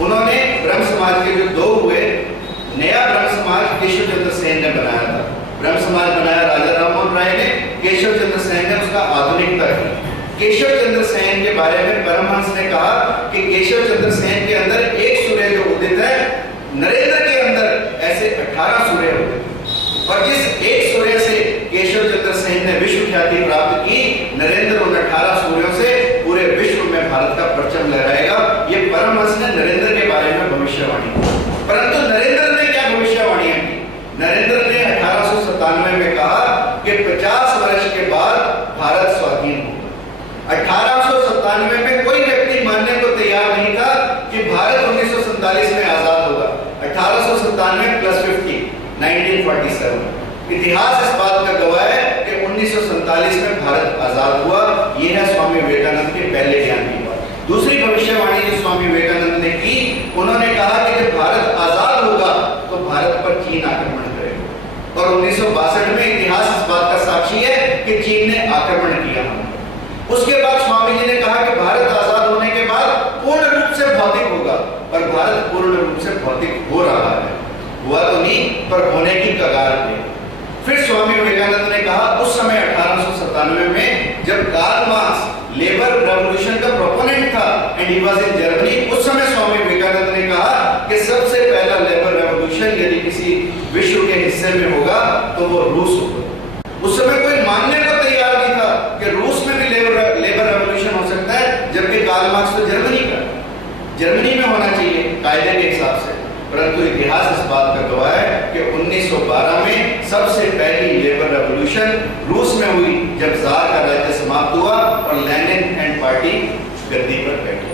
उन्होंने ब्रह्म समाज के जो दो हुए, नया ब्रह्म समाज केशव चंद्र सेन ने बनाया था। ब्रह्म समाज बनाया राजा राममोहन राय ने, केशव चंद्र सेन ने उसका आधुनिकता की। केशव चंद्र सेन के बारे में परमहंस ने कहा कि केशव चंद्र सेन के अंदर एक सूर्य जो उदित है, नरेंद्र के अंदर ऐसे 18 सूर्य उदित, और जिस एक सूर्य से केशव चंद्र सेन ने विश्व ख्याति प्राप्त की, नरेंद्र उन 18 सूर्यों से पूरे विश्व में भारत का परचम लहराएगा। ये परमहंस ने नरेंद्र के बारे में भविष्यवाणी की। परंतु नरेंद्र ने क्या भविष्यवाणियां की? नरेंद्र ने 1897 में कहा कि 50 वर्ष के बाद भारत स्वाधीन होगा। 1897 में कोई व्यक्ति मानने को तैयार नहीं था कि भारत 1947 में आजाद होगा। 1897 प्लस 50, 1947। इतिहास इस बात का गवाह है कि 1947 में भारत आजाद हुआ। यह है स्वामी विवेकानंद के पहले ज्ञान की बात। दूसरी भविष्यवाणी जो स्वामी विवेकानंद ने की, उन्होंने कहा कि जब भारत आजाद होगा तो भारत पर चीन आक्रमण करेगा, और 1962 में इतिहास इस बात का साक्षी है कि चीन ने आक्रमण किया। उसके बाद स्वामी जी ने कहा कि भारत आजाद होने के बाद पूर्ण रूप से भौतिक होगा, और भारत पूर्ण रूप से भौतिक हो रहा है। हुआ तो नहीं, पर होने की कगार पे। फिर स्वामी विवेकानंद ने कहा, उस समय 1897 में जब कार्ल मार्क्स लेबर रेवोल्यूशन का प्रोपोनेंट था and he was in Germany, उस समय स्वामी विवेकानंद ने कहा कि सबसे पहला लेबर रेवोल्यूशन यदि किसी विश्व के हिस्से में होगा तो वो रूस होगा। उस समय कोई मानने को तैयार नहीं था कि रूस में भी लेबर रेवोल्यूशन हो सकता है, जबकि कार्ल मार्क्स तो जर्मनी में होना चाहिए कायदे के हिसाब से। परंतु इतिहास इस बात का गवाह है कि 1912 में सबसे पहली लेबर रेवोल्यूशन रूस में हुई, जब जार का राज्य समाप्त हुआ और लेनिन एंड पार्टी गद्दी पर बैठे।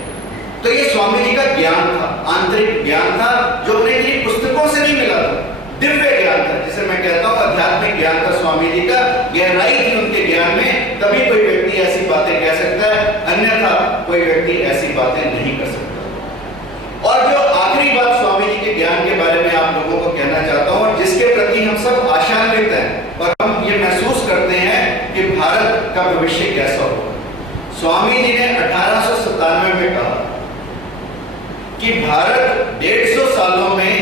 तो ये स्वामी जी का ज्ञान था, आंतरिक ज्ञान था, जो उन्हें किसी पुस्तकों से नहीं मिला था, दिव्य ज्ञान था, जिसे मैं कहता हूँ आध्यात्मिक ज्ञान था स्वामी जी का। गहराई थी उनके ज्ञान में, तभी कोई व्यक्ति ऐसी बातें कह सकता है, अन्यथा कोई व्यक्ति ऐसी बातें नहीं कर सकता। और जो आखिरी बात स्वामी जी के ज्ञान के बारे में आप लोगों को कहना चाहता हूं, और जिसके प्रति हम सब आशान्वित हैं और हम ये महसूस करते हैं कि भारत का भविष्य कैसा होगा। स्वामी जी ने 1897 में कहा कि भारत 150 सालों में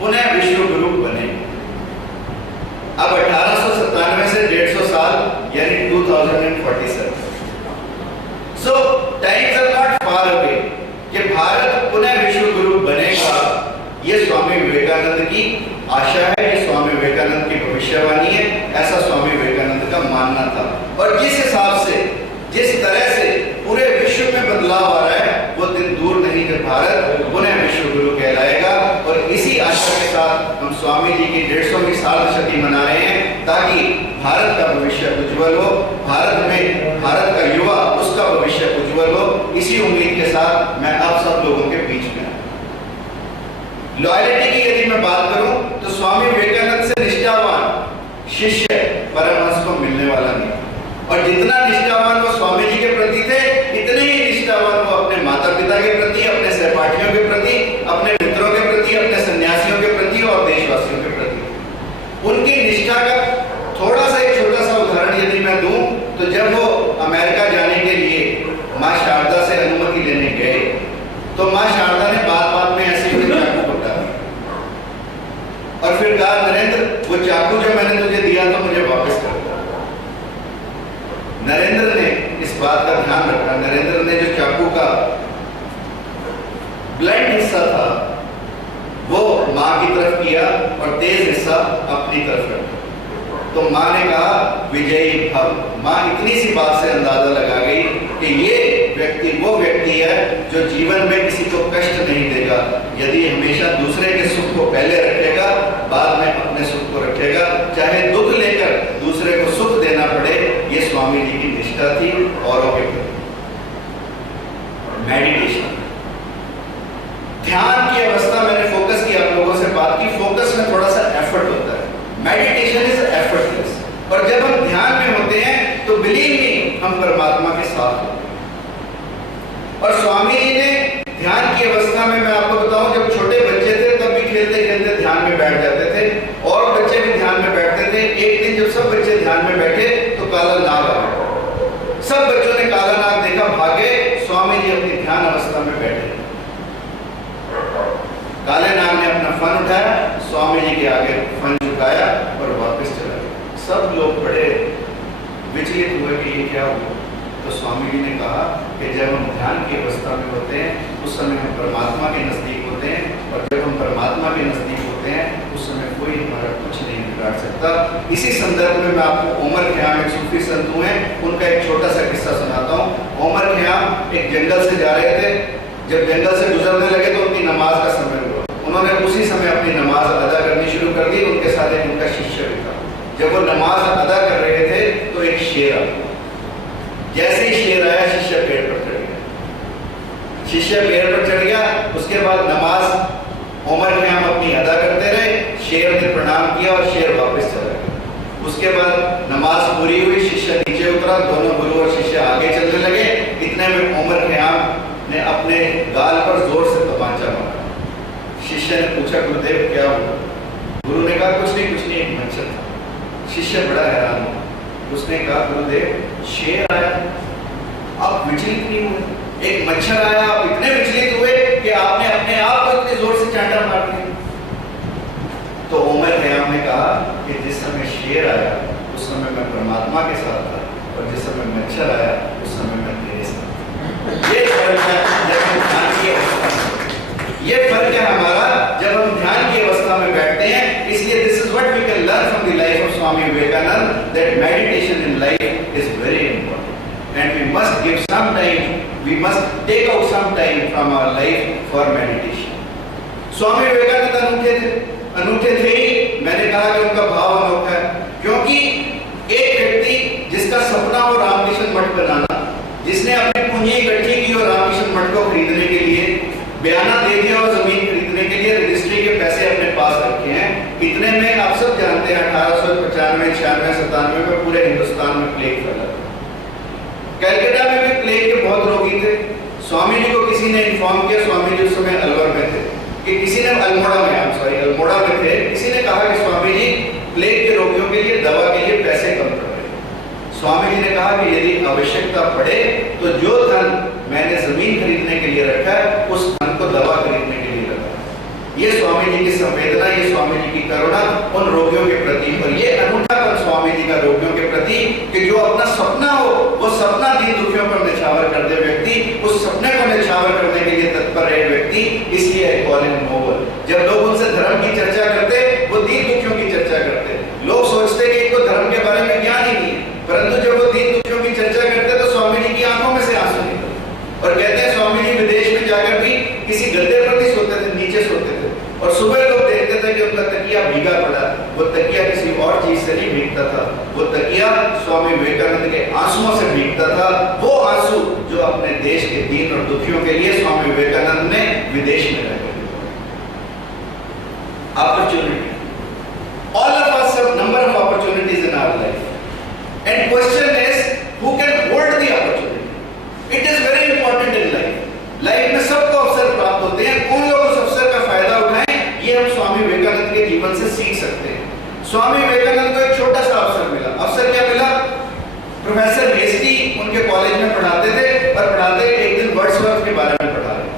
पुनः विश्व गुरु बनेगा। अब 1897 से 150 साल यानी 2047। So times are not far away कि भारत पुनः विश्व गुरु बनेगा। यह स्वामी विवेकानंद की आशा है, ये स्वामी विवेकानंद की भविष्यवाणी है, ऐसा स्वामी विवेकानंद का मानना था। और जिस हिसाब से, जिस तरह से पूरे विश्व में बदलाव आ रहा है, वो दिन दूर नहीं कि भारत पुनः विश्व गुरु कहलाएगा। और इसी आशा के साथ हम स्वामी जी की 150वीं सार्धशती मना रहे हैं, ताकि भारत का भविष्य उज्जवल हो, भारत का युवा उसका भविष्य उज्जवल हो। इसी उम्मीद के साथ मैं आप सब लोगों के बीच में लॉयल्टी की यदि मैं बात करूं तो स्वामी विवेकानंद से निष्ठावान शिष्य परमहंस को मिलने वाला नहीं, और जितना निष्ठावान वो स्वामी जी के प्रति थे, इतने ही निष्ठावान वो अपने माता पिता के प्रति, अपने सहपाठियों के प्रति, अपने मित्रों के प्रति, अपने सन्यासियों के प्रति और देशवासियों के प्रति। उनकी निष्ठा का थोड़ा सा एक छोटा सा उदाहरण यदि मैं दूं तो जब वो अमेरिका जाने के लिए माँ शारदा से अनुमति लेने गए, तो माँ शारदा ने बात में ऐसे ही चाकू पकड़ा और फिर कहा, नरेंद्र वो चाकू जो मैंने तुझे दिया था मुझे वापस कर दो। नरेंद्र ने इस बात का ध्यान रखा। नरेंद्र ने जो चाकू का ब्लंट हिस्सा था वो माँ की तरफ किया और तेज हिस्सा अपनी तरफ रखा। तो माँ ने कहा, विजयी भव। माँ इतनी सी बात से अंदाजा लगा गई कि ये व्यक्ति वो व्यक्ति है जो जीवन में किसी को कष्ट नहीं देगा। यदि हमेशा दूसरे के सुख को पहले रखेगा, बाद में अपने सुख को रखेगा, चाहे दुख लेकर दूसरे को सुख देना पड़े। ये स्वामी जी की निष्ठा थी। औरों के प्रति मेडिटेशन, ध्यान की अवस्था, मैंने फोकस की, आप लोगों से बात की। फोकस में थोड़ा सा एफर्ट होता है, मेडिटेशन इज एफर्टलेस। और जब हम ध्यान में होते हैं तो बिलीव मी, हम परमात्मा के साथ होते हैं। और स्वामी जी ने ध्यान की अवस्था में, मैं आपको बताऊं, जब छोटे बच्चे थे तब भी खेलते खेलते ध्यान में बैठ जाते थे, और बच्चे भी ध्यान में बैठते थे। एक दिन जब सब बच्चे ध्यान में बैठे तो काला नाग आ गया। सब बच्चों ने काला नाग देखा, भागे। स्वामी जी अपनी ध्यान अवस्था में बैठे। स्वामी जी के आगे फन झुकाया और वापस चला गया। सब लोग बड़े विचलित हुए कि ये क्या हुआ। तो स्वामी जी ने कहा कि जब हम ध्यान की अवस्था में होते हैं उस समय हम परमात्मा के नज़दीक होते हैं, और जब हम परमात्मा के नज़दीक होते हैं उस समय कोई हमारा कुछ नहीं बिगाड़ सकता। इसी संदर्भ में मैं आपको उमर ख़याम, एक सूफी संत हैं, उनका एक छोटा सा किस्सा सुनाता हूँ। उमर ख़याम एक जंगल से जा रहे थे। जब जंगल से गुजरने लगे तो उनकी नमाज का समय हुआ। उन्होंने उसी समय अपनी नमाज अदा करनी शुरू कर दी। उनके साथ एक उनका शिष्य भी था। जब वो नमाज अदा कर रहे थे तो एक शेर आ गया। जैसे ही शेर आया शिष्य पेड़ पर चढ़ गया। शिष्य पेड़ पर चढ़ गया। उसके बाद नमाज उमर ख़याम अपनी अदा करते रहे। शेर ने प्रणाम किया और शेर वापस चला गया। उसके बाद नमाज पूरी हुई, शिष्य नीचे उतरा, दोनों गुरु और शिष्य आगे चलने लगे। इतने में उमर ख़याम ने अपने गाल पर जोर से तमाचा मारा। शिष्य ने पूछा, गुरुदेव क्या हुआ? गुरु ने कहा, कुछ नहीं, एक मच्छर था। शिष्य बड़ा हैरान हुआ। उसने कहा, गुरुदेव शेर आया, आप विचलित नहीं हुए? एक मच्छर आया, आप इतने विचलित हुए कि आपने अपने आप को इतने जोर से चांटा मार दिया। तो उमर ख़याम ने कहा कि जिस समय शेर आया उस समय मैं परमात्मा के साथ था, और जिस समय मच्छर आया उस समय मैं तेरे साथ था। ये फर्क है जब हम ध्यान की अवस्था में, ये फर्क है हमारा जब हम ध्यान की अवस्था में बैठते हैं। इसलिए this is what we can learn from the life of Swami Vivekananda, that meditation in life is very important and we must give some time, we must take out some time from our life for meditation. Swami Vivekananda अनूठे थे ही। मैंने कहा कि उनका भाव अनोखा है, क्योंकि एक व्यक्ति जिसका सपना हो रामकृष्ण मठ बनाना, जिसने अपनी पूंजी इकट्ठी की और रामकृष्ण मठ को खरीदने के लिए बयाना दे दिया और जमीन खरीदने के लिए रजिस्ट्री के पैसे अपने पास रखे हैं। इतने में आप सब जानते हैं 1895, 96, 97 में पूरे हिंदुस्तान में प्लेग फैला। कलकत्ता में भी प्लेग के बहुत रोगी थे। स्वामी जी को किसी ने इन्फॉर्म किया, स्वामी जी उस समय अलवर में थे, कि किसी ने अल्मोड़ा में थे, किसी ने कहा कि स्वामी जी प्लेग के रोगियों के लिए दवा के लिए पैसे कम पड़ रहे हैं। स्वामी जी ने कहा कि यदि आवश्यकता पड़े तो जो धन मैंने जमीन खरीदने के लिए रखा है उस धन को दवा खरीदने के लिए रखा है। ये स्वामी जी की संवेदना, ये स्वामी जी की करुणा उन रोगियों के प्रति, और ये अनूठापन स्वामी जी का रोगियों के प्रति कि जो अपना सपना हो वो सपना दीन दुखियों पर निछावर कर दे व्यक्ति, उस सपने को निछावर करने के लिए तत्पर रहे व्यक्ति। इसलिए आई कॉल हिम नोबल। जब लोग उनसे धर्म की चर्चा करते वो दीन दुखियों की चर्चा करते। लोग सोचते कि इनको धर्म के बारे में ज्ञान ही नहीं है, परंतु जब वो दीन दुखियों की चर्चा करते तो स्वामी जी की आंखों में से आंसू निकलते। और कहते हैं स्वामी जी विदेश में जाकर भी किसी गद्दे पर नहीं सोते थे, नीचे सोते थे, और सुबह लोग देखते थे कि उनका तकिया भीगा पड़ा। वो तकिया किसी और चीज से नहीं भीगता था, वो तकिया स्वामी विवेकानंद के आंसुओं से भीगता था। वो आंसू जो अपने देश के दीन और दुखियों के लिए स्वामी विवेकानंद ने विदेश में रखे। Opportunity, all of us have number of opportunities in our life, and question is who can hold the opportunity. It is very important in life में सबको अवसर प्राप्त होते हैं, उन लोग उस अवसर का फायदा उठाएं। ये हम स्वामी विवेकानंद के जीवन से सीख सकते हैं। स्वामी विवेकानंद को एक छोटा सा अवसर मिला। अवसर क्या मिला? प्रोफेसर हेस्टी उनके कॉलेज में पढ़ाते थे, और पढ़ाते एक दिन वर्ड्सवर्थ के बारे में पढ़ा रहे।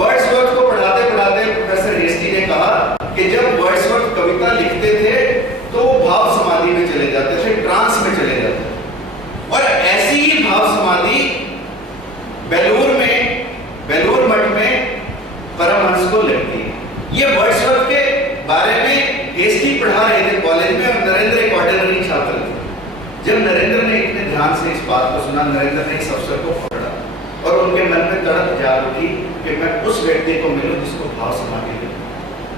वर्ड्सवर्थ को पढ़ाते पढ़ाते प्रोफेसर हेस्टी ने कहा कि जब वर्ड्सवर्थ कविता लिखते थे तो वो भाव समाधि में चले जाते थे, ट्रांस में चले जाते थे। और ऐसी ही भाव समाधि बेलूर मठ में परमहंस को लगती है। ये वर्ड्सवर्थ के बारे में हेस्टी पढ़ा रहे थे कॉलेज में, और नरेंद्र एक ऑर्डिनरी छात्र थे। जब नरेंद्र ने इतने ध्यान से इस बात को सुना, नरेंद्र ने इस अवसर को पकड़ा और उनके मन में तड़प जाग उठी कि मैं उस व्यक्ति को मिलूं जिसको भाव समाधि लगे।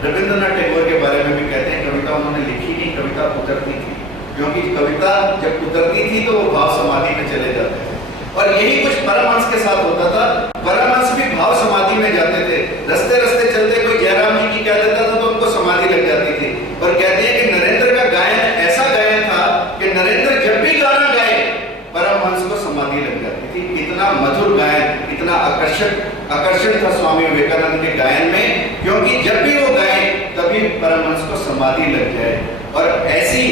रविंद्रनाथ टैगोर के बारे में भी कहते हैं कविता उन्होंने लिखी नहीं, कविता उतरती थी, क्योंकि कविता जब उतरती थी तो वो भाव समाधि में चले जाते थे। और यही कुछ परमहंस के साथ होता था। परमहंस भी भाव समाधि में जाते थे। रास्ते रास्ते चलते कोई जयराम जी की कह देता था तो उनको समाधि लग जाती थी। और कहते हैं कि नरेंद्र का गायन ऐसा गायन था कि नरेंद्र जब भी गाना गाए परमहंस को समाधि लग जाती थी। इतना मधुर गायन, इतना आकर्षण था स्वामी विवेकानंद के गायन में, क्योंकि जब भी वो गाए तभी परमहंस को समाधि लग जाए। और ऐसी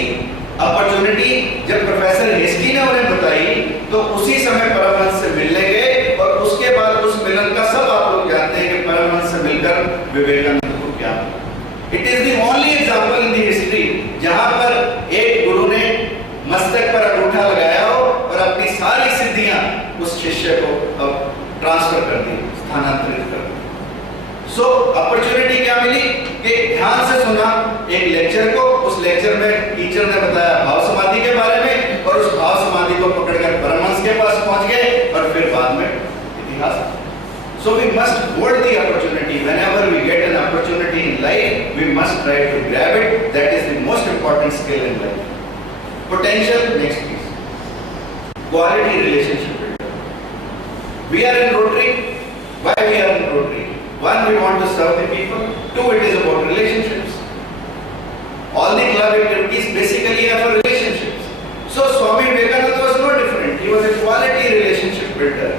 अपॉर्चुनिटी जब प्रोफेसर हेस्टी ने उन्हें बताई तो उसी समय परमहंस से मिलने गए, और उसके बाद उस मिलन का सब आप लोग जानते हैं कि परमहंस से मिलकर विवेकानंद को क्या it is the only example in the history जहां पर एक गुरु ने मस्तक पर अंगूठा लगाया हो और अपनी सारी सिद्धियां उस शिष्य को अब ट्रांसफर कर दी, स्थानांतरित कर दी। सो अपॉर्चुनिटी क्या मिली कि ध्यान से सुना एक लेक्चर को, उस लेक्चर में टीचर ने बताया भाव समाधि के बारे में और उस भाव समाधि को पकड़कर परमहंस के पास पहुंच गए और फिर बाद में इतिहास। So we must hold the opportunity. Whenever we get an opportunity in life, we must try to grab it. That is the most important skill in life. Potential, next please. Quality relationship builder. We are in Rotary. Why we are in Rotary? One, we want to serve the people. Two, it is about relationships. All the club activities basically are for relationships. So Swami Vivekananda was no different. He was a quality relationship builder.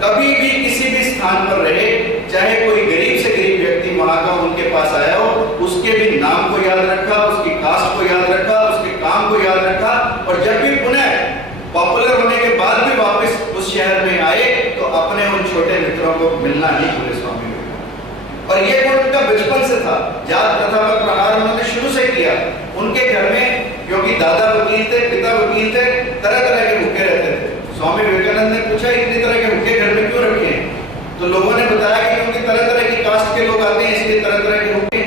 कभी भी किसी भी स्थान पर रहे, चाहे कोई गरीब से गरीब व्यक्ति वहां का उनके पास आया हो, उसके भी नाम को याद रखा, उसकी कास्ट को याद रखा, उसके काम को याद रखा, और जब भी पुनः पॉपुलर होने के बाद भी वापस उस शहर में आए तो अपने उन छोटे मित्रों को मिलना ही भूले स्वामी विवेकानंद। और ये गुण उनका बचपन से था। जात प्रथा पर प्रहार उन्होंने शुरू से किया। उनके घर में, क्योंकि दादा वकील थे, पिता वकील थे, तरह तरह के भूखे रहते थे। स्वामी विवेकानंद ने पूछा इतनी तरह के हुक्के घर में क्यों रखे हैं? तो लोगों ने बताया कि क्योंकि तरह तरह की कास्ट के लोग आते हैं इसलिए तरह तरह के हुक्के।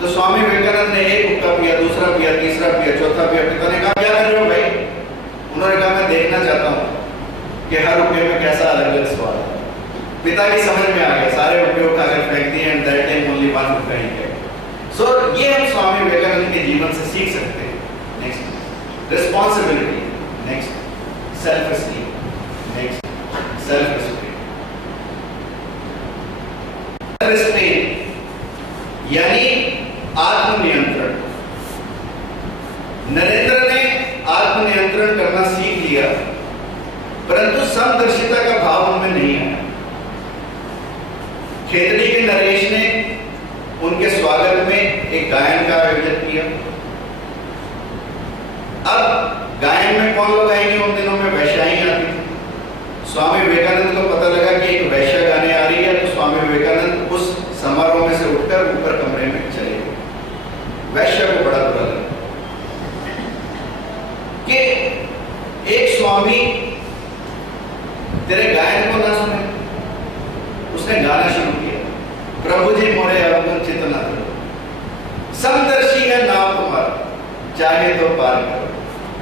तो स्वामी विवेकानंद ने एक हुक्का पिया, दूसरा पिया, तीसरा पिया, चौथा पिया। पिता ने कहा क्या कर रहे हो भाई? उन्होंने कहा मैं देखना चाहता हूँ कि हर हुक्के में कैसा अलग अलग स्वाद है। पिता की समझ में आ गया, सारे हुक्के उठाकर फेंक दिए and that time only one हुक्का ही है। सो ये हम स्वामी विवेकानंद के जीवन से सीख सकते हैं। Next, responsibility. Next, self esteem. Next, self respect. Self respect यानी आत्मनियंत्रण। नरेंद्र ने आत्मनियंत्रण करना सीख लिया, परंतु समदर्शिता का भाव उनमें नहीं आया। खेतड़ी के नरेश ने उनके स्वागत में एक गायन का आयोजन किया। अब गायन में कौन लोग आएंगे? उन दिनों में वैश्याएं आती थी। स्वामी विवेकानंद को पता लगा कि एक वैश्या गाने आ रही है, तो स्वामी विवेकानंद उस समारोह में से उठकर ऊपर कमरे में चले गए। वैश्या को बड़ा बुरा लगा कि एक स्वामी तेरे गायन को ना सुने। उसने गाना शुरू किया, प्रभु जी मोरे अवगुण चित न करो, समदर्शी है नाम तुम्हारा, चाहे तो पार करो।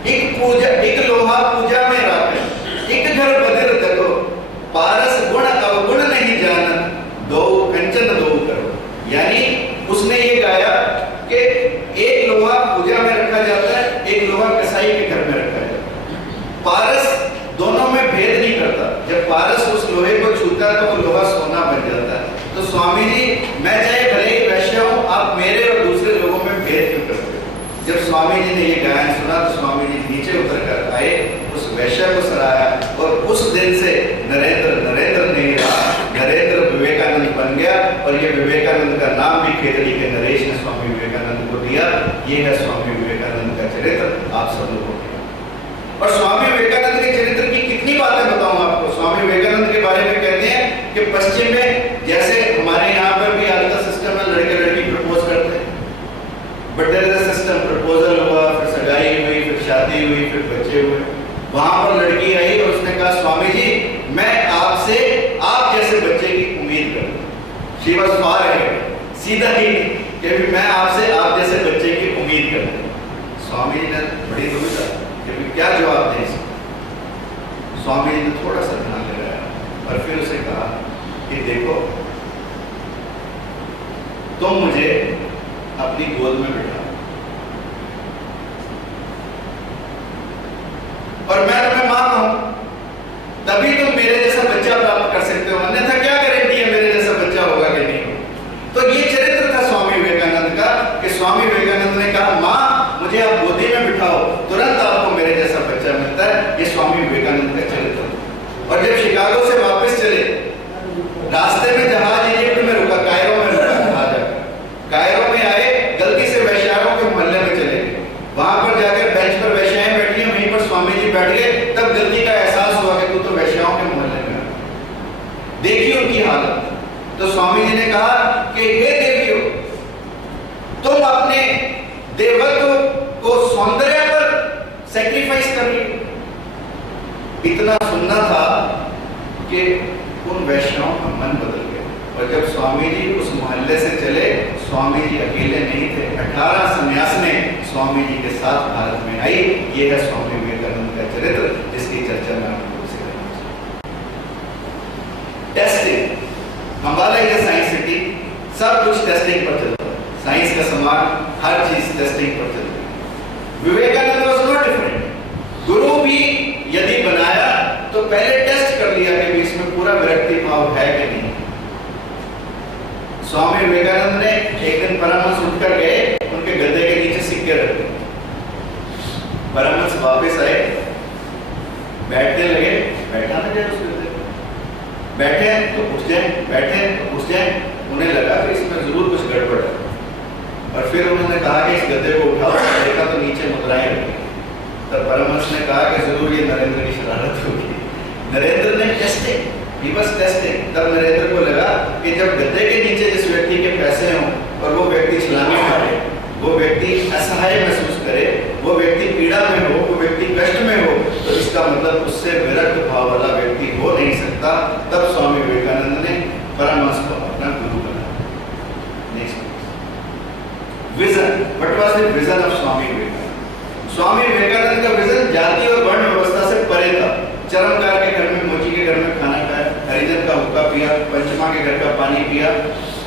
एक लोहा पूजा में राखे, एक घर बदिर देखो, पारस गुण अवगुण नहीं जानत, दो कंचन दो करो। यानी उसने ये गाया कि एक लोहा पूजा में रखा जाता है, एक लोहा कसाई के घर में रखा जाता है। पारस दोनों में भेद नहीं करता। जब पारस उस लोहे को छूता है तो वो लोहा सोना बन जाता है। तो स्वामी जी, मैं चाहे भले ही वैश्य हूं, आप मेरे और दूसरे लोगों में भेद क्यों करते हो? जब स्वामी जी ने ये गायन सुना तो स्वामी जी नीचे उतर कर आए, उस वैश्य को सराहा, और उस दिन से नरेंद्र नहीं रहा, नरेंद्र विवेकानंद बन गया। और ये विवेकानंद का नाम भी खेतड़ी के नरेश ने स्वामी विवेकानंद को दिया। ये है स्वामी विवेकानंद का चरित्र आप सब लोगों के। और स्वामी विवेकानंद के चरित्र की कितनी बातें बताऊं आपको। स्वामी विवेकानंद के बारे में कहते हैं कि पश्चिम में जैसे हमारे यहाँ पर भी आज का सिस्टम है, लड़के लड़की प्रपोज करते हैं, but there is a system. Proposal हुआ, फिर सगाई हुई, फिर शादी हुई, फिर बच्चे हुए। वहां पर लड़की आई और उसने कहा स्वामी जी मैं आपसे आप जैसे बच्चे की उम्मीद करती। शी वाज फार अहेड, सीधा ही कि मैं आपसे आप जैसे बच्चे की उम्मीद करती। स्वामी जी ने बड़ी दुविधा कि क्या जवाब दें इसको। स्वामी जी ने थोड़ा सा ध्यान लगाया और फिर उसे कहा कि देखो तुम मुझे अपनी गोद में बिठा और मैं तुम्हें मां कहूं, तभी तुम मेरे जैसा बच्चा प्राप्त कर सकते हो, अन्यथा क्या गारंटी है मेरे जैसा बच्चा होगा कि नहीं। तो ये चरित्र था स्वामी विवेकानंद का कि स्वामी विवेकानंद ने कहा मां मुझे आप गोदी में बिठाओ, तुरंत आपको मेरे जैसा बच्चा मिलता है। ये स्वामी विवेकानंद का चरित्र। और जब शिकागो से वापस चले, रास्ते में जहाज इजिप्ट में रुका, कायरो में रुका जहाज। कायरो में आए, गलती से वैश्या इतना सुनना था कि उन वैष्णवों का मन बदल गया। और जब स्वामी जी उस मोहल्ले से चले, स्वामी जी अकेले नहीं थे, 18 सन्यासिने स्वामी जी के साथ भारत में आई। ये है स्वामी विवेकानंद का चरित्र, जिसकी चर्चा मैं आपको से करना चाहता हूं। Testing, Ambala is science city, सब कुछ टेस्टिंग पर चलता है, साइंस का सामान हर चीज टेस्टिंग पर चलती है। Vivekananda was not different. गुरु भी यदि बनाया तो पहले टेस्ट कर लिया कि इसमें पूरा विरक्ति भाव है कि नहीं। स्वामी विवेकानंद ने एक दिन परमहंस उठकर गए, उनके गद्दे के नीचे सिक्के रख दिए। परमहंस वापस आए, बैठने लगे, बैठा ना जाए उस गद्दे पे, बैठे तो उठ जाए, बैठे तो उठ जाए। उन्हें लगा कि इसमें जरूर कुछ गड़बड़ है, और फिर उन्होंने कहा कि इस गद्दे को उठाओ। देखा तो नीचे मुद्राएं रखी। तब परमहंस ने कहा कि जरूर ये नरेंद्र की शरारत होगी। नरेंद्र ने टेस्टिंग, he was testing। तब नरेंद्र को लगा कि जब गद्दे के नीचे जिस व्यक्ति के पैसे हों और वो व्यक्ति छलांगे मारे, वो व्यक्ति असहाय महसूस करे, वो व्यक्ति पीड़ा में हो, वो व्यक्ति कष्ट में हो, तो इसका मतलब उससे विरक्त भाव वाला व्यक्ति हो नहीं सकता। तब स्वामी विवेकानंद ने परमहंस को अपना गुरु बनाया। Next vision, what was the vision of Swami Vivekananda? Swami Vivekananda का विजन जाति और वर्ण व्यवस्था से परे था। चरमकार के घर में, मोची के घर में खाना खाया, हरिजन का हुक्का पिया, पंचमा के घर का पानी पिया,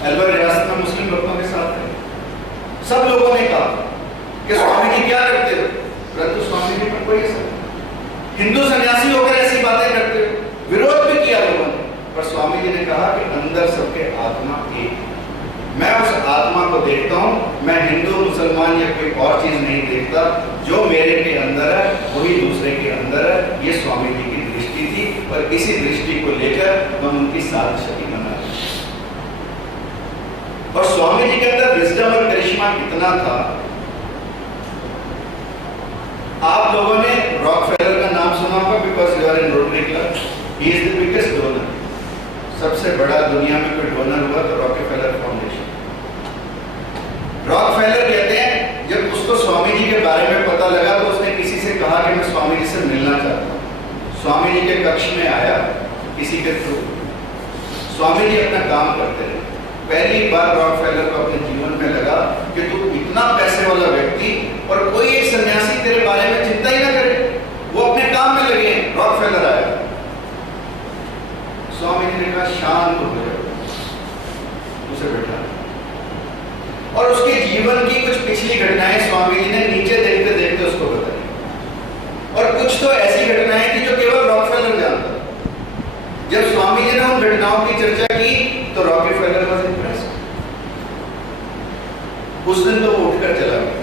अलवर रियासत में मुस्लिम लोगों के साथ थे। सब लोगों ने कहा कि स्वामी जी क्या करते हो, परंतु स्वामी जी पर कोई असर नहीं। हिंदू सन्यासी होकर ऐसी बातें करते हो, विरोध भी किया लोगों ने, पर स्वामी जी ने कहा कि अंदर सबके आत्मा एक है। मैं उस आत्मा को देखता हूं, मैं हिंदू मुसलमान या कोई और चीज नहीं देखता। जो मेरे के अंदर है वही दूसरे के अंदर है। ये स्वामी जी की दृष्टि थी, और इसी दृष्टि को लेकर हम उनकी साधशक्ति मना रहे हैं। और स्वामी जी के अंदर विजडम और करिश्मा कितना था। आप लोगों ने रॉकफेलर का नाम सुना होगा, because you are in Rotary Club. He is the biggest donor. सबसे बड़ा दुनिया में कोई डोनर हुआ तो रॉकफेलर फाउंडेशन। रॉकफेलर कहते हैं, जब उसको स्वामी जी के बारे में पता लगा तो उसने किसी से कहा कि मैं स्वामी जी से मिलना चाहता हूँ। स्वामी जी के कक्ष में आया किसी के थ्रू। स्वामी जी अपना काम करते रहे। पहली बार रॉकफेलर को अपने जीवन में लगा कि तू इतना पैसे वाला व्यक्ति और कोई एक सन्यासी तेरे बारे में चिंता ही ना करे, वो अपने काम में लगे हैं। रॉकफेलर आया, स्वामी जी ने कहा शांत हो जाओ, उसे बैठा, और उसके जीवन की कुछ पिछली घटनाएं स्वामी जी ने नीचे देखते देखते उसको बताई। और कुछ तो ऐसी घटनाएं थी जो केवल रॉकफेलर जानता। जब स्वामी जी ने उन घटनाओं की चर्चा की तो रॉकफेलर वाज इम्प्रेस्ड। उस दिन तो वो उठकर चला गया,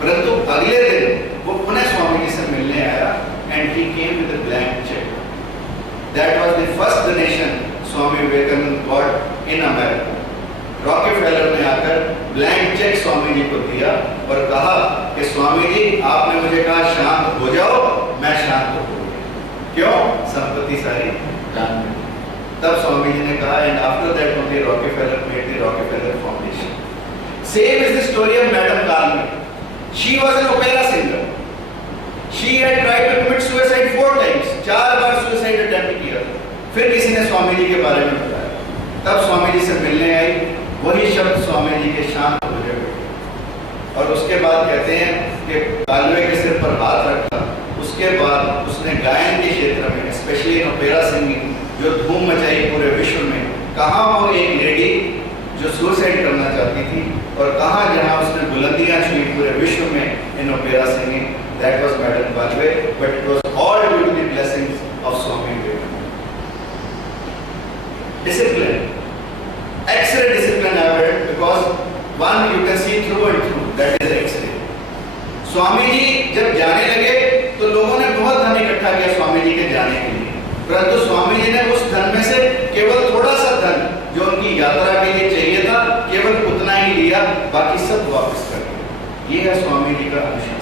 परंतु अगले दिन वो पुनः स्वामी जी से मिलने आया, and he came with a blank cheque. That was the first donation Swami Vivekananda got in America। Rockefeller ने आकर ब्लैंक चेक स्वामी जी को दिया और कहा कि स्वामी जी आपने मुझे कहा शांत हो जाओ, मैं शांत हो गया। क्यों? संपत्ति सारी दान में। तब स्वामी जी ने कहा, and after that only Rockefeller made the Rockefeller foundation. Same is the story of madam Carmel. She was an opera singer. She had tried to commit suicide 4 times। 4 bar suicide attempt किया। फिर किसी ने स्वामी जी के बारे में बताया, तब स्वामी जी से मिलने आई। वही शब्द स्वामी जी के शांत हो गए। और उसके बाद कहते हैं कि कालवे के सिर पर हाथ रखा। उसके बाद उसने गायन के क्षेत्र में, स्पेशली इन ओपेरा सिंगिंग, जो धूम मचाई पूरे विश्व में। कहाँ वो एक लेडी जो सुसाइड करना चाहती थी, और कहाँ जहाँ उसने बुलंदियां छुई पूरे विश्व में in opera singing. That was Madam Balve, but it was all due to the blessings of Swami Vivekananda। Discipline, X-ray discipline I have read, because one you can see through and through, that is X-ray। Swami ji जब जाने लगे तो लोगों ने बहुत धन इकट्ठा किया स्वामी जी के जाने के लिए, परंतु स्वामी जी ने उस धन में से केवल थोड़ा सा धन जो उनकी यात्रा के लिए चाहिए था, केवल उतना ही लिया, बाकी सब वापस कर दिया। ये है स्वामी जी का अनुशासन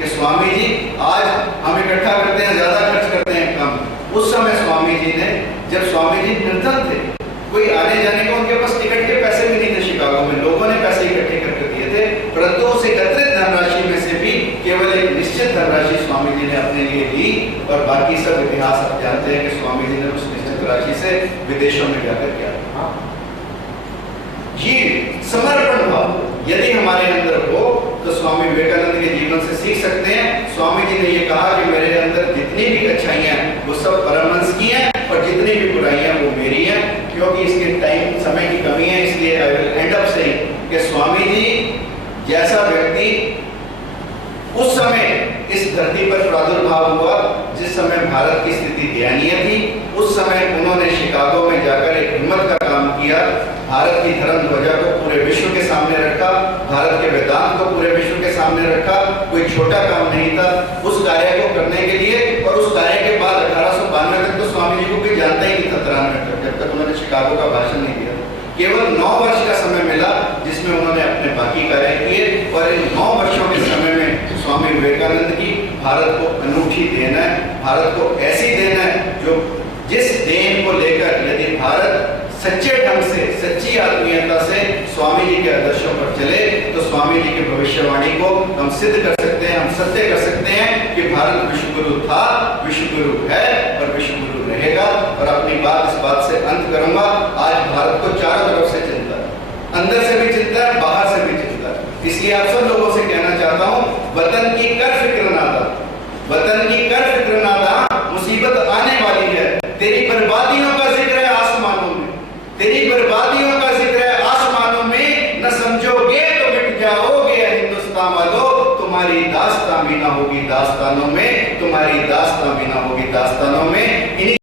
कि स्वामी जी आज हम इकट्ठा करते हैं ज्यादा, खर्च करते हैं कम। उस समय स्वामी जी ने, जब स्वामी जी निर्धन थे, कोई आने जाने को उनके पास टिकट के पैसे भी नहीं थे शिकागो में, लोगों ने पैसे इकट्ठे करके दिए थे, परंतु उस एकत्रित धनराशि में से भी केवल एक निश्चित धनराशि स्वामी जी ने अपने लिए ली और बाकी सब इतिहास आप जानते हैं कि स्वामी जी ने उस निश्चित राशि से विदेशों में जाकर किया। ये समर्पण भाव यदि हमारे अंदर हो तो स्वामी विवेकानंद के जीवन से सीख सकते हैं। स्वामी जी ने ये कहा कि मेरे अंदर जितनी भी अच्छाइयां वो सब परमहंस की हैं और जितनी भी बुराइयां वो मेरी हैं। क्योंकि इसके टाइम समय की कमी है, इसलिए I will and up saying कि स्वामी जी जैसा व्यक्ति उस समय इस धरती पर प्रादुर्भाव हुआ जिस समय भारत की स्थिति दयनीय थी, उस समय उन्होंने शिकागो में जाकर एक हिम्मत का काम किया। भारत की धर्म ध्वजा को पूरे विश्व के सामने रखा, भारत के वेदांत को पूरे विश्व के सामने रखा। कोई छोटा काम नहीं था उस कार्य को करने के लिए। और उस कार्य के बाद 1892 तक तो स्वामी जी को कोई जानता ही नहीं था, 93 तक, जब तक उन्होंने शिकागो का भाषण नहीं दिया। केवल 9 वर्ष का समय मिला जिसमें उन्होंने अपने बाकी कार्य किए। और इन 9 वर्षों के समय में स्वामी विवेकानंद की भारत को अनूठी देन है, भारत को ऐसी देन है जो जिस देन को लेकर यदि भारत सच्चे ढंग से, सच्ची आत्मीयता से स्वामी जी के आदर्शों पर चले तो स्वामी जी की भविष्यवाणी को हम सिद्ध कर सकते हैं, हम सत्य कर सकते हैं कि भारत विश्वगुरु था, विश्वगुरु है और विश्वगुरु रहेगा। और अपनी बात इस बात से अंत करूंगा। आज भारत को चारों तरफ से चिंता है, अंदर से भी चिंता है, बाहर से भी चिंता है। इसलिए आप सब लोगों से कहना चाहता हूं, वतन की कर फिक्र नादा, वतन की कर फिक्र नादा, मुसीबत आने वाली है। तेरी बर्बादियों का जिक्र है आसमानों में, तेरी बर्बादियों का जिक्र है आसमानों में। न समझोगे तो मिट जाओगे हिंदुस्तान वालों, तुम्हारी दास्तां भी ना होगी दास्तानों में, तुम्हारी दास्तां भी ना होगी दास्तानों में।